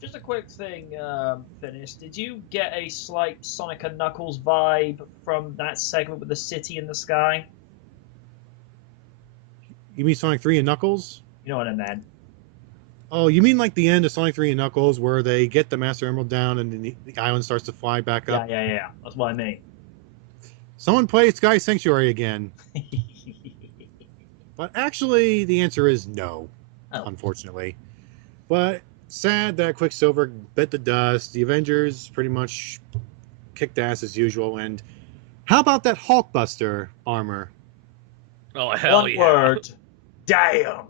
Just a quick thing, Finis. Did you get a slight Sonic and Knuckles vibe from that segment with the city in the sky? You mean Sonic 3 and Knuckles? You know what I meant. Oh, you mean like the end of Sonic 3 and Knuckles where they get the Master Emerald down and then the island starts to fly back Yeah, up? yeah, yeah. That's what I mean. Someone play Sky Sanctuary again. But actually, the answer is no, Oh, unfortunately. But sad that Quicksilver bit the dust. The Avengers pretty much kicked ass as usual. And how about that Hulkbuster armor? Oh, hell one yeah. word. Damn.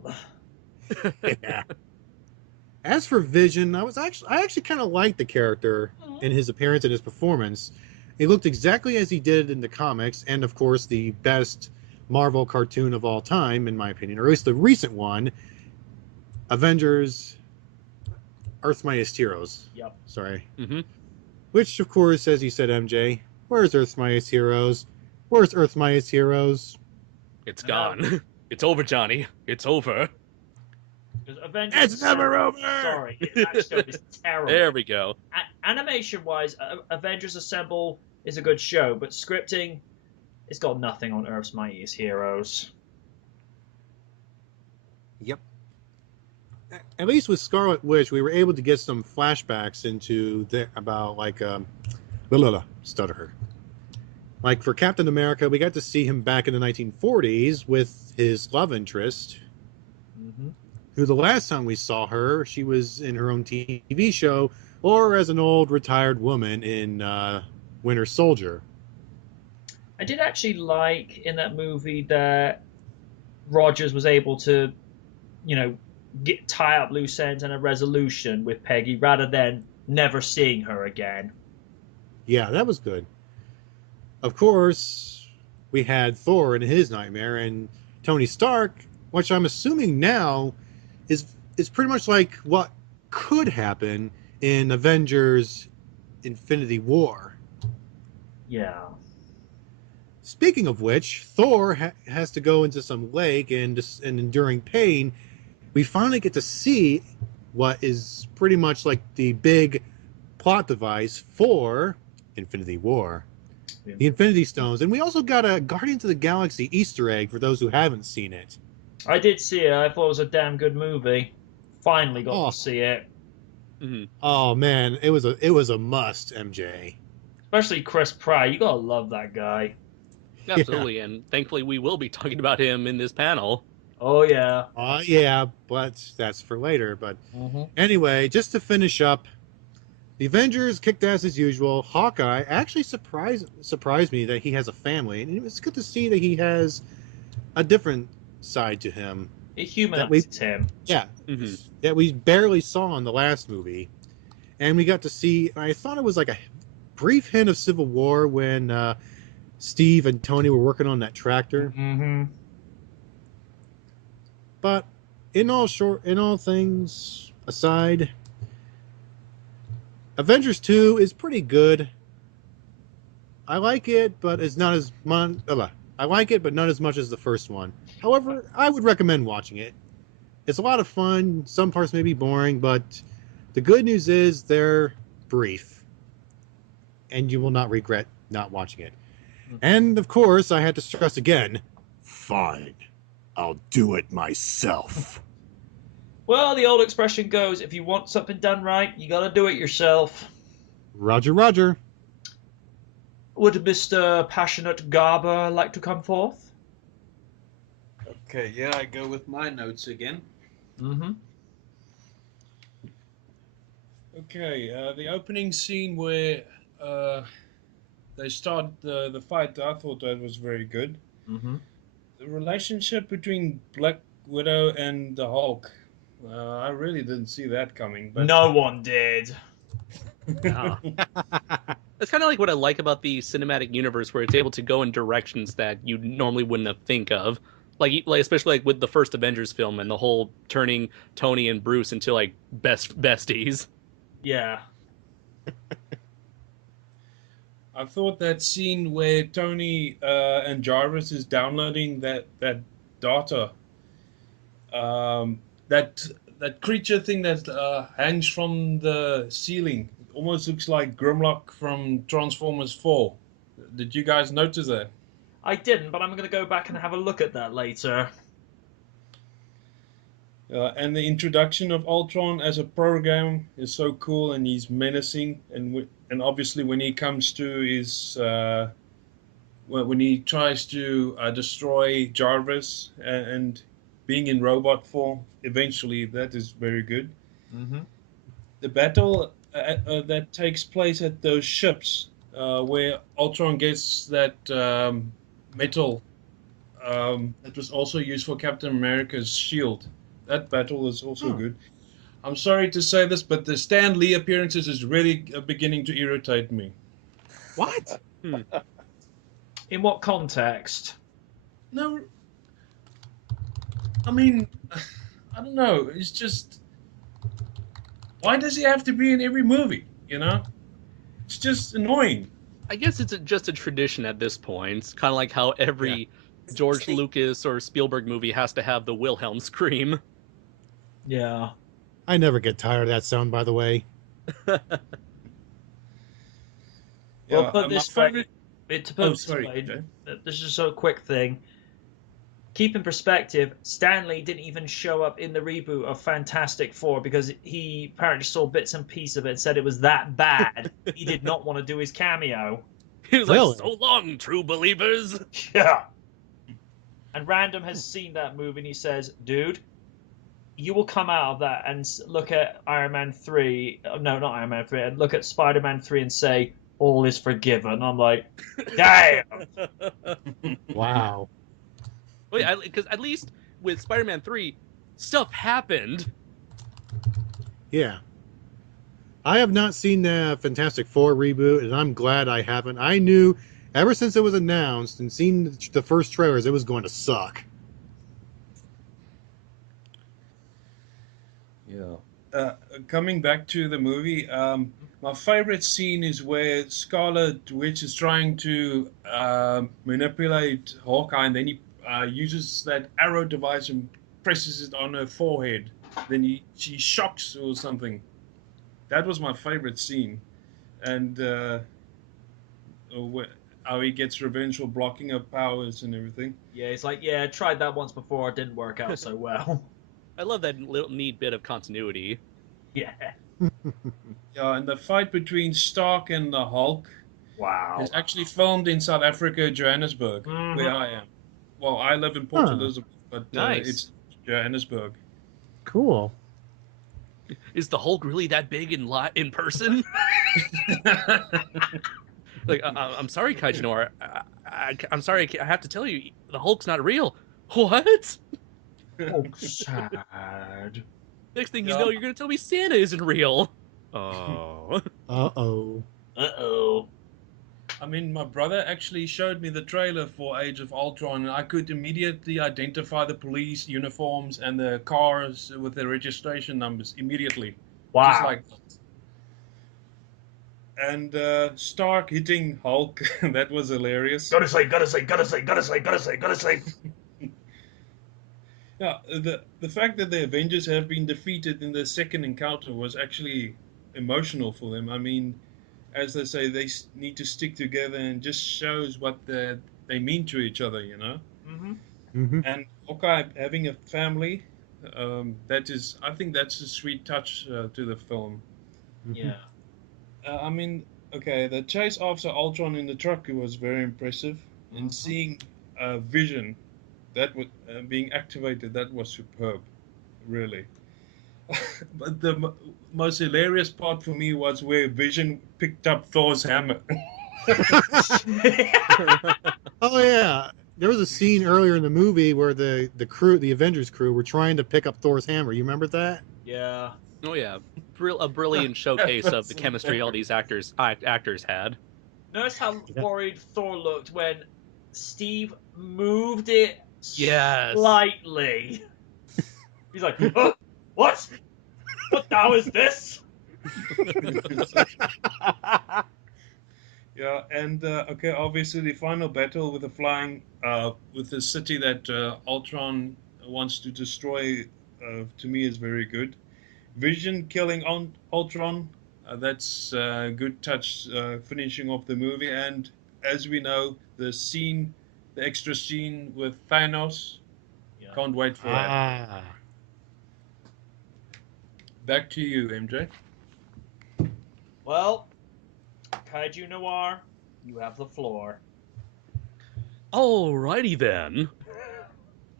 Yeah. As for Vision, I actually kind of liked the character in his appearance and his performance. He looked exactly as he did in the comics, and of course the best Marvel cartoon of all time, in my opinion, or at least the recent one, Avengers: Earth's Mightiest Heroes. Yep. Sorry. Hmm. Which, of course, as you said, MJ, where's Earth's Mightiest Heroes? Where's Earth's Mightiest Heroes? It's I know. gone. It's over, Johnny. It's over. Because Avengers It's never Assemble. over! Sorry, that show is terrible. There we go. Animation-wise, Avengers Assemble is a good show, but scripting, it's got nothing on Earth's Mightiest Heroes. Yep. At least with Scarlet Witch, we were able to get some flashbacks into about like blah, blah, blah, stutter her. Like for Captain America, we got to see him back in the 1940s with his love interest, Mm-hmm. who the last time we saw her, she was in her own TV show or as an old retired woman in Winter Soldier. I did actually like in that movie that Rogers was able to, you know, tie up loose ends and a resolution with Peggy rather than never seeing her again. Yeah, that was good. Of course, we had Thor in his nightmare, and Tony Stark, which I'm assuming now is pretty much like what could happen in Avengers Infinity War. Yeah. Speaking of which, Thor has to go into some lake and enduring pain. We finally get to see what is pretty much like the big plot device for Infinity War. The Infinity Stones. And we also got a Guardians of the Galaxy Easter egg for those who haven't seen it. I did see it. I thought it was a damn good movie. Finally got Oh, to see it. Hmm. oh man, it was a must, MJ. Especially Chris Pratt. You gotta love that guy. Yeah. Absolutely. And thankfully, we will be talking about him in this panel. Oh, yeah. Yeah, but that's for later. But Mm-hmm. anyway, just to finish up, the Avengers kicked ass as usual. Hawkeye actually surprised me that he has a family, and it's good to see that he has a different side to him. It That we, humanizes him. yeah, Hmm. that we barely saw in the last movie, and we got to see. I thought it was like a brief hint of Civil War when Steve and Tony were working on that tractor. Mm-hmm. But in all things aside, Avengers 2 is pretty good. I like it, but it's not as I like it, but not as much as the first one. However, I would recommend watching it. It's a lot of fun. Some parts may be boring, but the good news is they're brief, and you will not regret not watching it. And of course, I had to stress again, fine, I'll do it myself. Well, the old expression goes, if you want something done right, you gotta do it yourself. Roger, Roger. Would Mr. Passionate Garber like to come forth? Okay, yeah, I go with my notes again. Mm-hmm. Okay, the opening scene where they start the fight, I thought that was very good. Mm-hmm. The relationship between Black Widow and the Hulk, I really didn't see that coming. But No one did. Ah. That's kind of like what I like about the cinematic universe, where it's able to go in directions that you normally wouldn't have think of. Like especially like with the first Avengers film and the whole turning Tony and Bruce into like besties. Yeah. I thought that scene where Tony and Jarvis is downloading that data, that that creature thing that hangs from the ceiling. It almost looks like Grimlock from Transformers 4. Did you guys notice that? I didn't, but I'm going to go back and have a look at that later. And the introduction of Ultron as a program is so cool, and he's menacing, and obviously when he comes to his when he tries to destroy Jarvis and being in robot form, eventually that is very good. Mm-hmm. The battle that takes place at those ships where Ultron gets that metal that was also used for Captain America's shield. That battle is also good. I'm sorry to say this, but the Stan Lee appearances is really beginning to irritate me. What? In what context? No, I mean, I don't know. It's just, why does he have to be in every movie? You know, it's just annoying. I guess it's just a tradition at this point. It's kind of like how every George Lucas or Spielberg movie has to have the Wilhelm scream. Yeah. I never get tired of that sound, by the way. Well, Yeah, put my this favorite. way, to Oh, put this sorry. way, Okay. this is a quick thing. Keep in perspective, Stanley didn't even show up in the reboot of Fantastic Four because he apparently saw bits and pieces of it and said it was that bad. He did not want to do his cameo. He was Really? like, "So long, true believers." Yeah. And Random has seen that movie and he says, dude, you will come out of that and look at Iron Man 3. No, not Iron Man 3. And look at Spider Man 3 and say, all is forgiven. I'm like, damn. Wow. Well, because at least with Spider-Man 3, stuff happened. Yeah. I have not seen the Fantastic Four reboot, and I'm glad I haven't. I knew ever since it was announced and seen the first trailers, it was going to suck. Yeah. Coming back to the movie, my favorite scene is where Scarlet Witch is trying to manipulate Hawkeye, and then he uses that arrow device and presses it on her forehead. Then she shocks or something. That was my favorite scene, and how he gets revenge for blocking her powers and everything. Yeah, it's like, yeah, I tried that once before. It didn't work out so well. I love that little neat bit of continuity. Yeah. Yeah, and the fight between Stark and the Hulk Wow. is actually filmed in South Africa, Johannesburg, where I am. Well, I live in Port Elizabeth, but Nice. it's Johannesburg. Cool. Is the Hulk really that big in person? Like, I'm sorry, Kaijinor. I'm sorry. I have to tell you, the Hulk's not real. What? Oh, sad. Next thing you know, you're gonna tell me Santa isn't real. Oh. Uh-oh. Uh-oh. I mean, my brother actually showed me the trailer for Age of Ultron, and I could immediately identify the police uniforms and the cars with their registration numbers immediately. Wow. Just like that. And Stark hitting Hulk, that was hilarious. Gotta say. Yeah, the fact that the Avengers have been defeated in the second encounter was actually emotional for them. I mean, as they say, they need to stick together, and just shows what they mean to each other, you know. Mm-hmm. Mm-hmm. And Hawkeye having a family, I think that's a sweet touch to the film. Yeah. I mean, okay, the chase after Ultron in the truck was very impressive, and seeing Vision, that was being activated, that was superb, really. But the most hilarious part for me was where Vision picked up Thor's hammer. Oh yeah, there was a scene earlier in the movie where the Avengers crew, were trying to pick up Thor's hammer. You remember that? Yeah. Oh yeah, a brilliant showcase of the chemistry all these actors had. Notice how worried Thor looked when Steve moved it slightly. He's like, oh, what? What now is this? Yeah, and okay, obviously the final battle with the flying, with the city that Ultron wants to destroy to me is very good. Vision killing on Ultron, that's a good touch, finishing off the movie. And as we know, the extra scene with Thanos, Yeah. can't wait for that. Ah. Back to you, MJ. Well, Kaiju Noir, you have the floor. Alrighty then.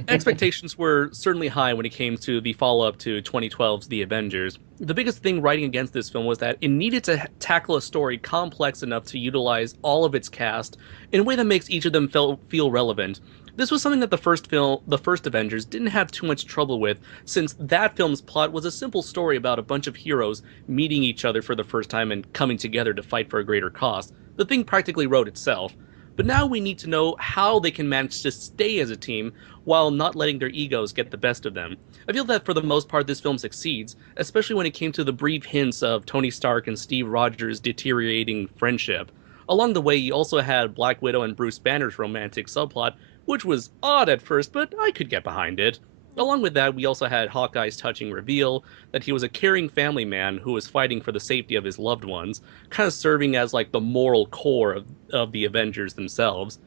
Expectations were certainly high when it came to the follow-up to 2012's The Avengers. The biggest thing writing against this film was that it needed to tackle a story complex enough to utilize all of its cast in a way that makes each of them feel relevant. This was something that the first Avengers, didn't have too much trouble with, since that film's plot was a simple story about a bunch of heroes meeting each other for the first time and coming together to fight for a greater cause. The thing practically wrote itself. But now we need to know how they can manage to stay as a team while not letting their egos get the best of them. I feel that for the most part this film succeeds, especially when it came to the brief hints of Tony Stark and Steve Rogers' deteriorating friendship. Along the way, you also had Black Widow and Bruce Banner's romantic subplot, which was odd at first, but I could get behind it. Along with that, we also had Hawkeye's touching reveal that he was a caring family man who was fighting for the safety of his loved ones, kind of serving as like the moral core of the Avengers themselves.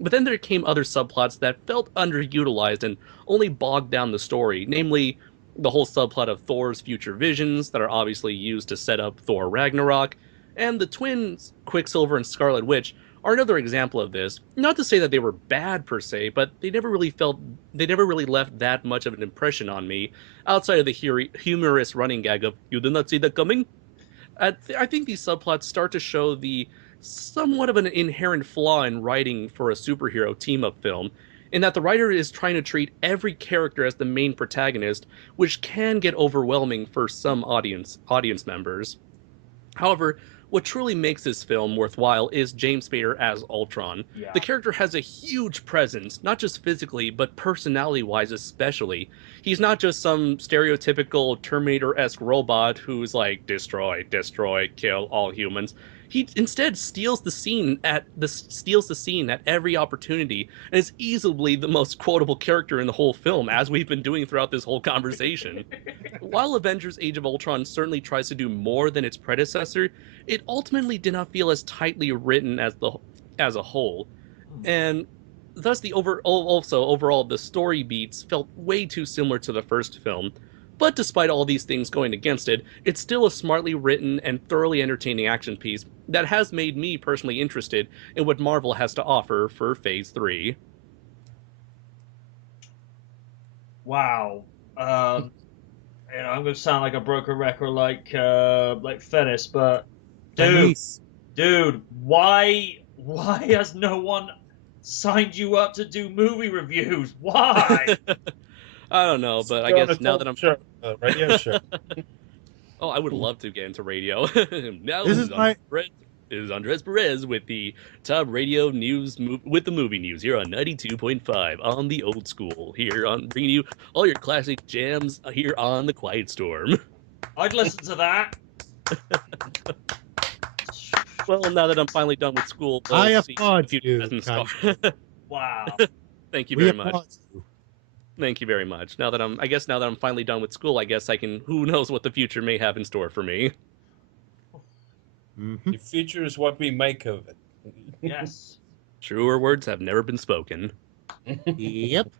But then there came other subplots that felt underutilized and only bogged down the story, namely the whole subplot of Thor's future visions that are obviously used to set up Thor Ragnarok, and the twins, Quicksilver and Scarlet Witch, are another example of this. Not to say that they were bad per se, but they never really left that much of an impression on me, outside of the humorous running gag of "You did not see that coming." I think these subplots start to show the somewhat of an inherent flaw in writing for a superhero team up film, in that the writer is trying to treat every character as the main protagonist, which can get overwhelming for some audience members. However, what truly makes this film worthwhile is James Spader as Ultron. Yeah. The character has a huge presence, not just physically, but personality-wise especially. He's not just some stereotypical Terminator-esque robot who's like, destroy, destroy, kill all humans. He instead steals the scene at every opportunity, and is easily the most quotable character in the whole film, as we've been doing throughout this whole conversation. While Avengers Age of Ultron certainly tries to do more than its predecessor, it ultimately did not feel as tightly written as a whole. And thus overall the story beats felt way too similar to the first film. But despite all these things going against it, it's still a smartly written and thoroughly entertaining action piece that has made me personally interested in what Marvel has to offer for Phase 3. Wow. I'm gonna sound like a broken record, like Fennis, but dude, why has no one signed you up to do movie reviews? Why? I don't know, but I guess now that I'm radio show. Oh, I would love to get into radio. Now This is Andres Perez with the top radio news with the movie news here on 92.5 on the Old School. Here on bringing you all your classic jams here on the Quiet Storm. I'd listen to that. Well, now that I'm finally done with school, I we'll see applaud if you you, hasn't Kyle. started. Wow. Thank you We very much. applaud you. Thank you very much. Now that I'm finally done with school, I guess I can. Who knows what the future may have in store for me? Mhm. The future is what we make of it. Yes. Truer words have never been spoken. Yep.